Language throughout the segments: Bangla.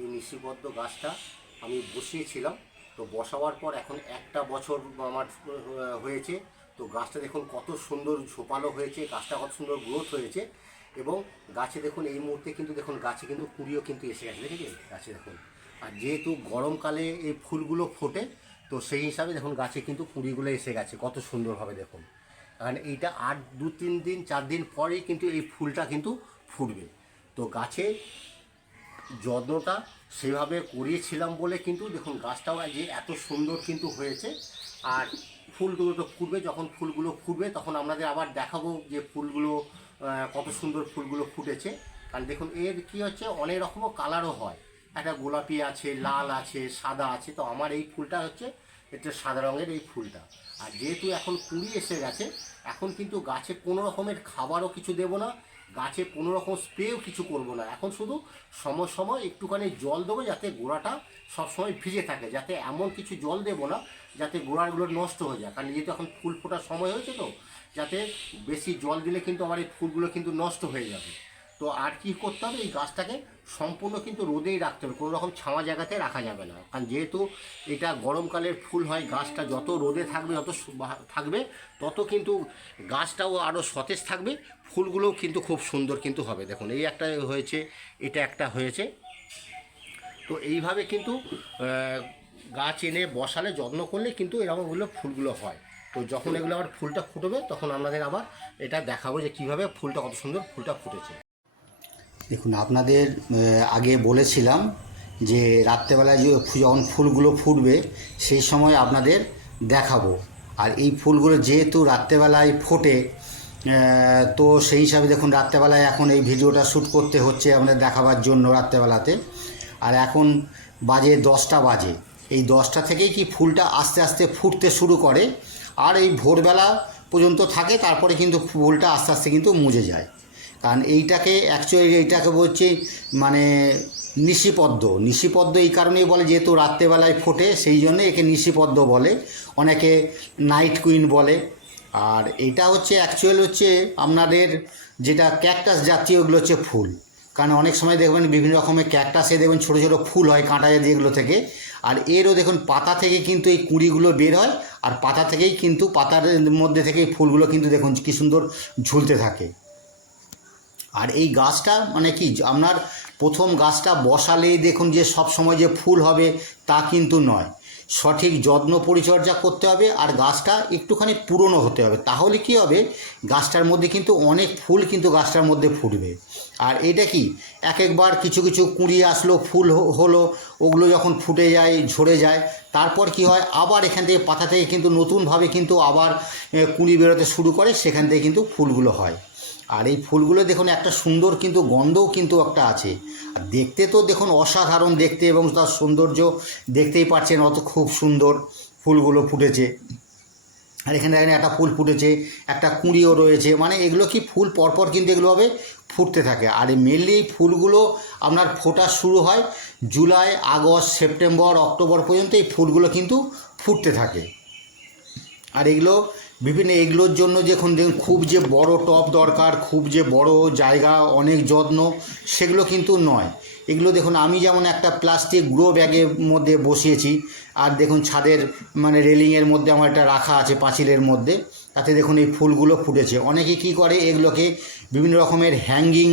এই নিশিবদ্ধ গাছটা আমি বসিয়েছিলাম। তো বসাবার পর এখন একটা বছর আমার হয়েছে। তো গাছটা দেখুন কত সুন্দর ঝোপালো হয়েছে, গাছটা কত সুন্দর গ্রোথ হয়েছে এবং গাছে দেখুন এই মুহূর্তে কিন্তু দেখুন গাছে কিন্তু কুড়িও কিন্তু এসে গেছে, দেখেছেন? গাছে দেখুন। আর যেহেতু গরমকালে এই ফুলগুলো ফোটে, তো সেই হিসাবে দেখুন গাছে কিন্তু কুড়িগুলো এসে গেছে, কত সুন্দরভাবে দেখুন। কারণ এইটা আট, দু, তিন দিন, চার দিন পরেই কিন্তু এই ফুলটা কিন্তু ফুটবে। তো গাছে যত্নটা সেভাবে করিয়েছিলাম বলে কিন্তু দেখুন গাছটাও যে এত সুন্দর কিন্তু হয়েছে। আর ফুলগুলো তো ফুটবে, যখন ফুলগুলো ফুটবে তখন আপনাদের আবার দেখাবো যে ফুলগুলো কত সুন্দর ফুলগুলো ফুটেছে। কারণ দেখুন এর কি হচ্ছে, অনেক রকমও কালারও হয়। একটা গোলাপি আছে, লাল আছে, সাদা আছে, তো আমার এই ফুলটা হচ্ছে এটা সাদা রঙের এই ফুলটা। আর যেহেতু এখন কুড়ি এসে গেছে, এখন কিন্তু গাছে কোনো রকমের খাবারও কিছু দেবো না। গাছে কোনো রকম স্প্রেও কিছু করব না। এখন শুধু সময় সময় একটুখানি জল দেবো যাতে গোড়াটা সবসময় ভিজে থাকে, যাতে এমন কিছু জল দেবো না যাতে গোড়াগুলো নষ্ট হয়ে যায়। কারণ যেহেতু এখন ফুল ফোটার সময় হয়েছে তো, যাতে বেশি জল দিলে কিন্তু আমার এই ফুলগুলো কিন্তু নষ্ট হয়ে যাবে। তো আর কি করতে হবে? এই গাছটাকে সম্পূর্ণ কিন্তু রোদেই রাখতে হবে। কোনো রকম ছাওয়া জায়গাতে রাখা যাবে না। কারণ যেহেতু এটা গরমকালের ফুল হয়, গাছটা যত রোদে থাকবে, যত থাকবে, তত কিন্তু গাছটাও আরও সতেজ থাকবে। ফুলগুলোও কিন্তু খুব সুন্দর কিন্তু হবে। দেখুন, এই একটা হয়েছে, এটা একটা হয়েছে। তো এইভাবে কিন্তু গাছ এনে বসালে, যত্ন করলে কিন্তু এরকমগুলো ফুলগুলো হয়। তো যখন এগুলো আবার ফুলটা ফুটবে, তখন আপনাদের আবার এটা দেখাবো যে কীভাবে ফুলটা কত সুন্দর ফুলটা ফুটেছে। দেখুন, আপনাদের আগে বলেছিলাম যে রাত্রেবেলায় যে যখন ফুলগুলো ফুটবে, সেই সময় আপনাদের দেখাবো। আর এই ফুলগুলো যেহেতু রাত্রেবেলায় ফোটে তো সেই হিসাবে দেখুন, রাত্রেবেলায় এখন এই ভিডিওটা শ্যুট করতে হচ্ছে আমাদের দেখাবার জন্য রাত্রেবেলাতে। আর এখন বাজে দশটা বাজে। এই দশটা থেকেই কি ফুলটা আস্তে আস্তে ফুটতে শুরু করে, আর এই ভোরবেলা পর্যন্ত থাকে, তারপরে কিন্তু ফুলটা আস্তে আস্তে কিন্তু মুজে যায়। কারণ এইটাকে অ্যাকচুয়ালি এইটাকে বলছে মানে নিশিপদ্ম নিশিপদ্ম এই কারণেই বলে যেহেতু রাত্রেবেলায় ফোটে, সেই জন্য একে নিশিপদ্ম বলে। অনেকে নাইট কুইন বলে। আর এটা হচ্ছে অ্যাকচুয়াল হচ্ছে আপনাদের যেটা ক্যাকটাস জাতীয় ওগুলো হচ্ছে ফুল। কারণ অনেক সময় দেখবেন বিভিন্ন রকমের ক্যাকটাসে দেখবেন ছোটো ছোটো ফুল হয় কাঁটা যেগুলো থেকে। আর এরও দেখুন পাতা থেকে কিন্তু এই কুঁড়িগুলো বের হয়, আর পাতা থেকেই কিন্তু পাতার মধ্যে থেকে ফুলগুলো কিন্তু দেখুন কী সুন্দর ঝুলতে থাকে। আর এই গাছটা মানে কি, আপনার প্রথম গাছটা বসালেই দেখুন যে সব সময় যে ফুল হবে তা কিন্তু নয়। সঠিক যত্ন পরিচর্যা করতে হবে আর গাছটা একটুখানি পুরনো হতে হবে। তাহলে কি হবে, গাছটার মধ্যে কিন্তু অনেক ফুল কিন্তু গাছটার মধ্যে ফুটবে। আর এটা কি এক একবার কিছু কিছু কুঁড়ি আসলো, ফুল হলো, ওগুলো যখন ফুটে যায়, ঝরে যায়, তারপর কি হয়, আবার এখান থেকে পাতা থেকে কিন্তু নতুনভাবে কিন্তু আবার কুঁড়ি বেরোতে শুরু করে, সেখান থেকে কিন্তু ফুলগুলো হয়। আর এই ফুলগুলো দেখুন, একটা সুন্দর কিন্তু গন্ধও কিন্তু একটা আছে। আর দেখতে তো দেখুন অসাধারণ দেখতে এবং তার সৌন্দর্য দেখতেই পাচ্ছেন অত খুব সুন্দর ফুলগুলো ফুটেছে। আর এখানে দেখেন একটা ফুল ফুটেছে, একটা কুঁড়িও রয়েছে। মানে এগুলো কি ফুল পরপর কিন্তু এগুলো হবে ফুটতে থাকে। আর মেনলি এই ফুলগুলো আপনার ফোটা শুরু হয় জুলাই, আগস্ট, সেপ্টেম্বর, অক্টোবর পর্যন্ত এই ফুলগুলো কিন্তু ফুটতে থাকে। আর এগুলো বিভিন্ন এগুলোর জন্য যখন দেখুন, খুব যে বড় টপ দরকার, খুব যে বড় জায়গা, অনেক যত্ন, সেগুলো কিন্তু নয়। এগুলো দেখুন, আমি যেমন একটা প্লাস্টিক গ্রো ব্যাগের মধ্যে বসিয়েছি, আর দেখুন ছাদের মানে রেলিংয়ের মধ্যে আমার একটা রাখা আছে পাঁচিলের মধ্যে তাতে দেখুন এই ফুলগুলো ফুটেছে। অনেকে কি করে, এগুলোকে বিভিন্ন রকমের হ্যাঙ্গিং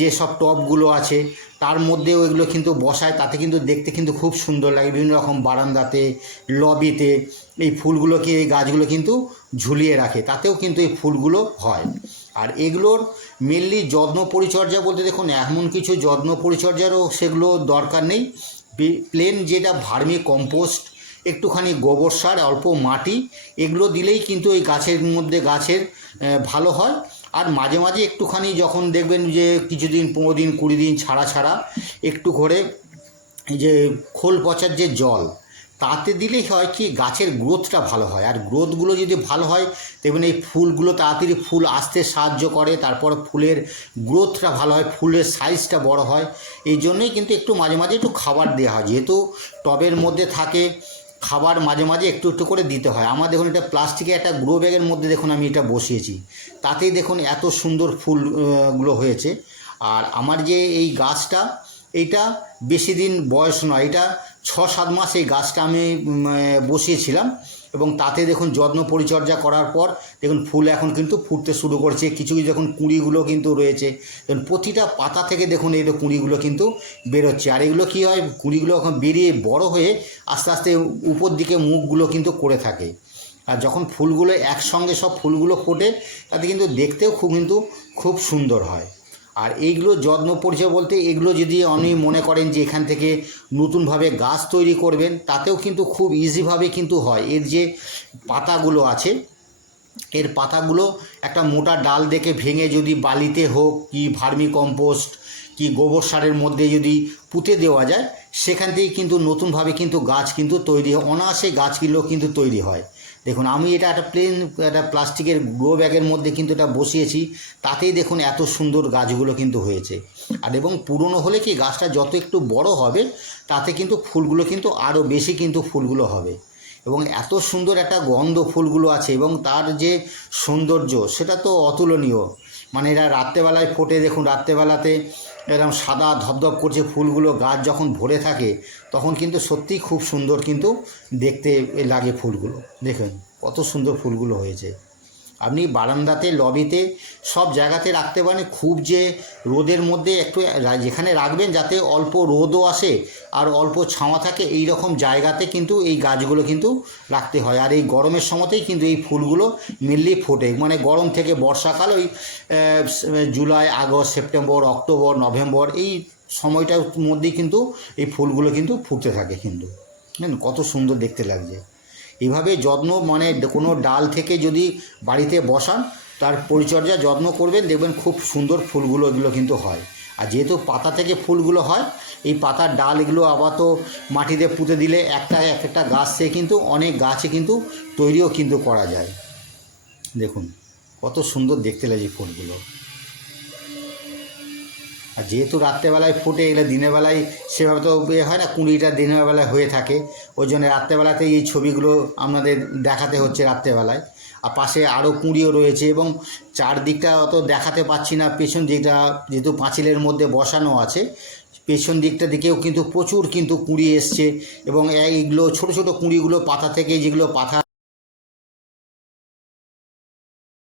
যে সব টবগুলো আছে, তার মধ্যেও এগুলো কিন্তু বসায়। তাতে কিন্তু দেখতে কিন্তু খুব সুন্দর লাগে বিভিন্ন রকম বারান্দাতে, লবিতে। এই ফুলগুলোকে, এই গাছগুলো কিন্তু ঝুলিয়ে রাখে। তাতেও কিন্তু এই ফুলগুলো হয়। আর এগুলোর মেনলি যত্ন পরিচর্যা বলতে দেখুন, এমন কিছু যত্ন পরিচর্যারও সেগুলো দরকার নেই। প্লেন যেটা ভার্মি কম্পোস্ট একটুখানি গোবর সার, অল্প মাটি, এগুলো দিলেই কিন্তু এই গাছের মধ্যে গাছের ভালো হয়। আর মাঝে মাঝে একটুখানি যখন দেখবেন যে কিছুদিন, পনেরো দিন, কুড়ি দিন ছাড়া ছাড়া একটু করে যে খোল পচার যে জল, তাতে দিলেই হয় কি গাছের গ্রোথটা ভালো হয়। আর গ্রোথগুলো যদি ভালো হয়, দেখবেন এই ফুলগুলো তাড়াতাড়ি ফুল আসতে সাহায্য করে, তারপর ফুলের গ্রোথটা ভালো হয়, ফুলের সাইজটা বড় হয়। এই জন্যই কিন্তু একটু মাঝে মাঝে একটু খাবার দেওয়া হয়। যেহেতু টবের মধ্যে থাকে খাবার মাঝে মাঝে একটু একটু করে দিতে হয়। আমার দেখুন এটা প্লাস্টিকে একটা গ্রো ব্যাগের মধ্যে দেখুন আমি এটা বসিয়েছি। তাতেই দেখুন এত সুন্দর ফুলগুলো গুলো হয়েছে। আর আমার যে এই গাছটা এইটা বেশি দিন বয়স নয়। এটা ছ সাত মাস এই গাছটা আমি বসিয়েছিলাম এবং তাতে দেখুন যত্ন পরিচর্যা করার পর দেখুন ফুল এখন কিন্তু ফুটতে শুরু করছে। কিছু কিছু দেখুন কুঁড়িগুলো কিন্তু রয়েছে, দেখুন প্রতিটা পাতা থেকে দেখুন এই কুঁড়িগুলো কিন্তু বেরোচ্ছে। আর এগুলো কী হয়, কুঁড়িগুলো এখন বেরিয়ে বড় হয়ে আস্তে আস্তে উপর দিকে মুখগুলো কিন্তু করে থাকে। আর যখন ফুলগুলো একসঙ্গে সব ফুলগুলো ফোটে, তাতে কিন্তু দেখতেও খুব কিন্তু খুব সুন্দর হয়। আর এইগুলো যত্ন পরিচয় বলতে এগুলো যদি আপনি মনে করেন যে এখান থেকে নতুনভাবে গাছ তৈরি করবেন, তাতেও কিন্তু খুব ইজিভাবে কিন্তু হয়। এর যে পাতাগুলো আছে, এর পাতাগুলো একটা মোটা ডাল দেখে ভেঙে যদি বালিতে হোক, কি ভার্মি কম্পোস্ট কি গোবর সারের মধ্যে যদি পুঁতে দেওয়া যায়, সেখান থেকেই কিন্তু নতুনভাবে কিন্তু গাছ কিন্তু তৈরি হয়। অনায়াসে গাছগুলো কিন্তু তৈরি হয়। দেখুন, আমি এটা একটা প্লেন একটা প্লাস্টিকের গ্রো ব্যাগের মধ্যে কিন্তু এটা বসিয়েছি। তাতেই দেখুন এত সুন্দর গাছগুলো কিন্তু হয়েছে। আর এবং পুরনো হলে কি গাছটা যত একটু বড় হবে, তাতে কিন্তু ফুলগুলো কিন্তু আরও বেশি কিন্তু ফুলগুলো হবে। এবং এত সুন্দর একটা গন্ধ ফুলগুলো আছে এবং তার যে সৌন্দর্য, সেটা তো অতুলনীয়। মানে এরা রাত্রেবেলায় ফোটে, দেখুন, রাত্রেবেলাতে এরকম সাদা ধপধপ করছে ফুলগুলো, গাছ যখন ভরে থাকে, তখন কিন্তু সত্যিই খুব সুন্দর কিন্তু দেখতে লাগে ফুলগুলো। দেখুন, কত সুন্দর ফুলগুলো হয়েছে। আপনি বারান্দাতে, লবিতে সব জায়গাতে রাখতে পারেন। খুব যে রোদের মধ্যে একটু যেখানে রাখবেন যাতে অল্প রোদও আসে আর অল্প ছাওয়া থাকে এই রকম জায়গাতে কিন্তু এই গাছগুলো কিন্তু রাখতে হয়। আর এই গরমের সময়তেই কিন্তু এই ফুলগুলো মেনলি ফোটে। মানে গরম থেকে বর্ষাকাল, ওই July, August, September, October, November, এই সময়টার মধ্যেই কিন্তু এই ফুলগুলো কিন্তু ফুটতে থাকে কিন্তু। কত সুন্দর দেখতে লাগছে। এভাবে যত্ন মানে কোনো ডাল থেকে যদি বাড়িতে বসান, তার পরিচর্যা যত্ন করবেন, দেখবেন খুব সুন্দর ফুলগুলো এগুলো কিন্তু হয়। আর যেহেতু পাতা থেকে ফুলগুলো হয়, এই পাতার ডাল এগুলো আবার তো মাটিতে পুঁতে দিলে একটা এক একটা গাছ থেকে কিন্তু অনেক গাছে কিন্তু তৈরিও কিন্তু করা যায়। দেখুন, কত সুন্দর দেখতে লাগে ফুলগুলো। আর যেহেতু রাত্রেবেলায় ফুটে এলে দিনের বেলায় সেভাবে তো এ হয় না, কুড়িটা দিনের বেলায় হয়ে থাকে। ওই জন্য রাত্রেবেলাতেই এই ছবিগুলো আপনাদের দেখাতে হচ্ছে রাত্রেবেলায়। আর পাশে আরও কুঁড়িও রয়েছে এবং চারদিকটা অত দেখাতে পাচ্ছি না, পেছন দিকটা যেহেতু পাঁচিলের মধ্যে বসানো আছে, পেছন দিকটা দিকেও কিন্তু প্রচুর কিন্তু কুঁড়ি এসছে এবং এইগুলো ছোট ছোট কুঁড়িগুলো পাতা থেকে যেগুলো পাতা